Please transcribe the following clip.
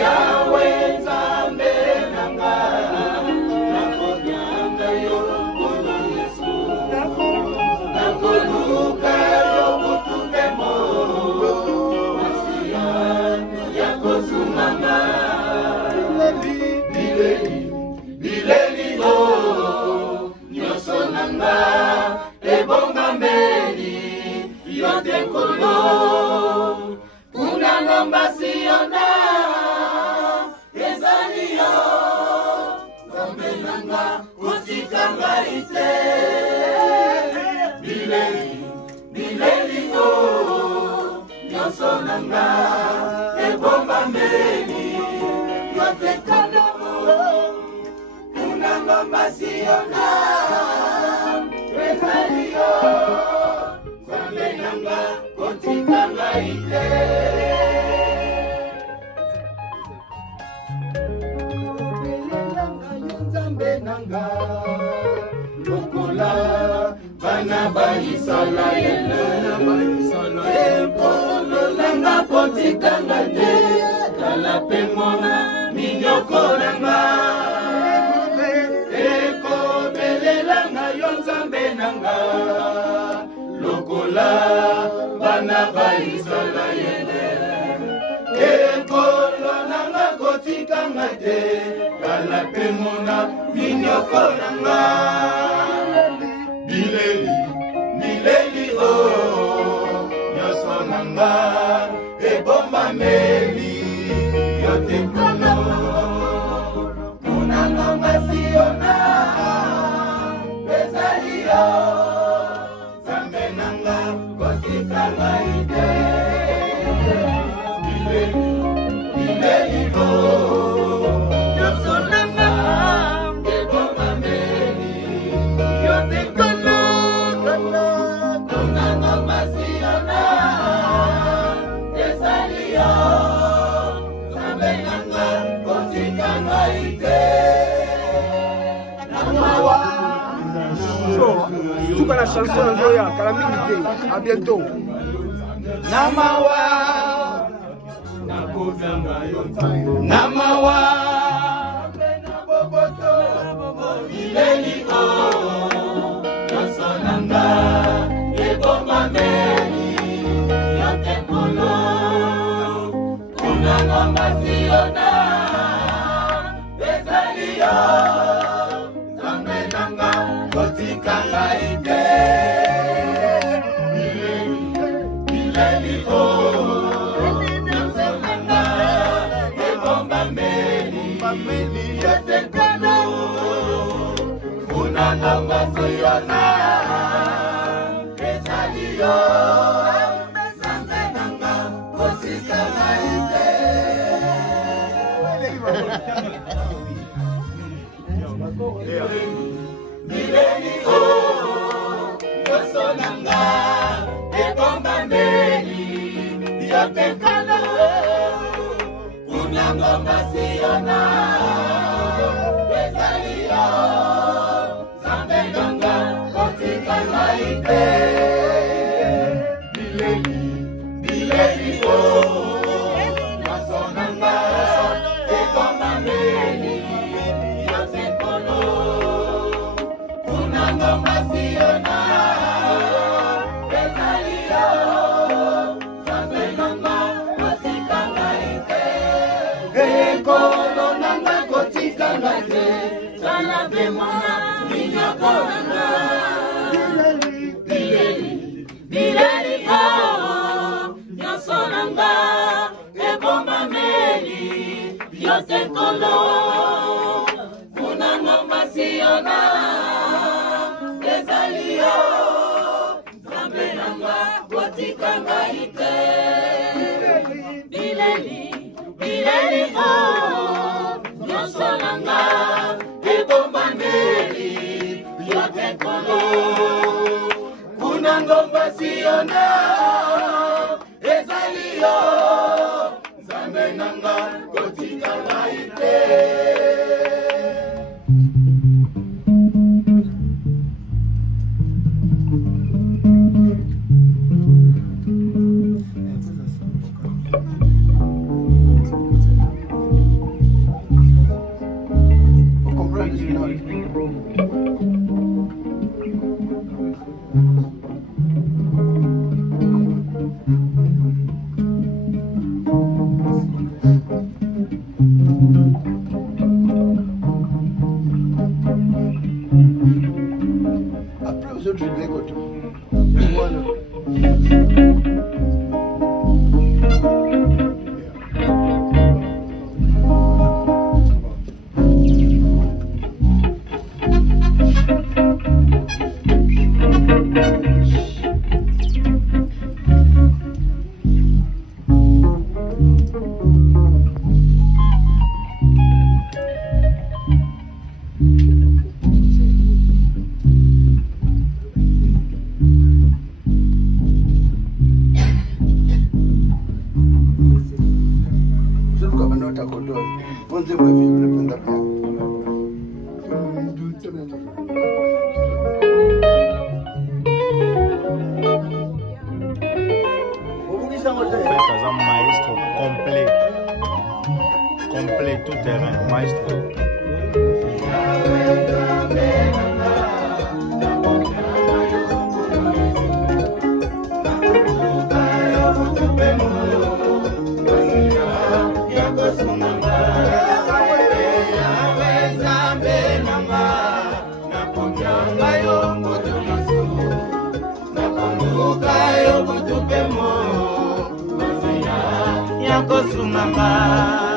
Yawe Nzambe nanga nakonyanga yo kuno Yesu nakoluka yo kutukemo Masia yako sumama bileli o nyoso nanga ebonga mbeli yote kolo kuna ngambasi yona ezaliyo Nzambe nanga kotikanga ite bileli o nyoso nanga ebomba mbeli yote kolo kuna ngambasi yona ezaliyo Nzambe nanga kotikanga ite Nanga lokola bana ba Israel ekolo nanga kotikanga te kala pe mona minyoko nanga ekobelelanga yo Nzambe nanga lokola bana ba Israel ekolo nanga kotikanga te kala pe mona minyoko nanga bileli o nyoso nanga ebomba meli yote kono kuna ngamba siona ezali yo Nzambe nanga kotikanga ite bileli o nyoso nanga ebomba meli yote kono kuna ngamba siona ezali yo Nzambe nanga kotikanga ite Tuka la chanson Ndoya, Kalamini. À bientôt. Namawa bileli o nasonanga ebomba mbeli yote kolo kuna ngamba siona ezali yo Nzambe nanga kotikanga ite bileli o nasonanga ebomba mbeli yote kolo kuna ngamba siona ezali yo Nzambe nanga kotikanga ite bileli o nyoso nanga ebomba mbeli yote kolo kuna ngamba siona ezali yo Nzambe nanga kotikanga ite bileli o nyoso nanga ebomba mbeli yote kolo kuna ngamba siona ezali yo Nzambe nanga kotikanga ite ekolo nanga kotikanga te tala pe mwana minyoko nanga bileli o nyoso nanga ebomba meli yote kolo kuna ngamba siona ezali yo Nzambe nanga kotikanga ite bileli o nyoso nanga ebomba mbeli yote kolo kuna ngamba siona ezali yo Nzambe nanga kotikanga ite utakodoa. Bonze mwe vipi unapenda pia. C'est un maestro complet tout terrain, maestro. Kosumanga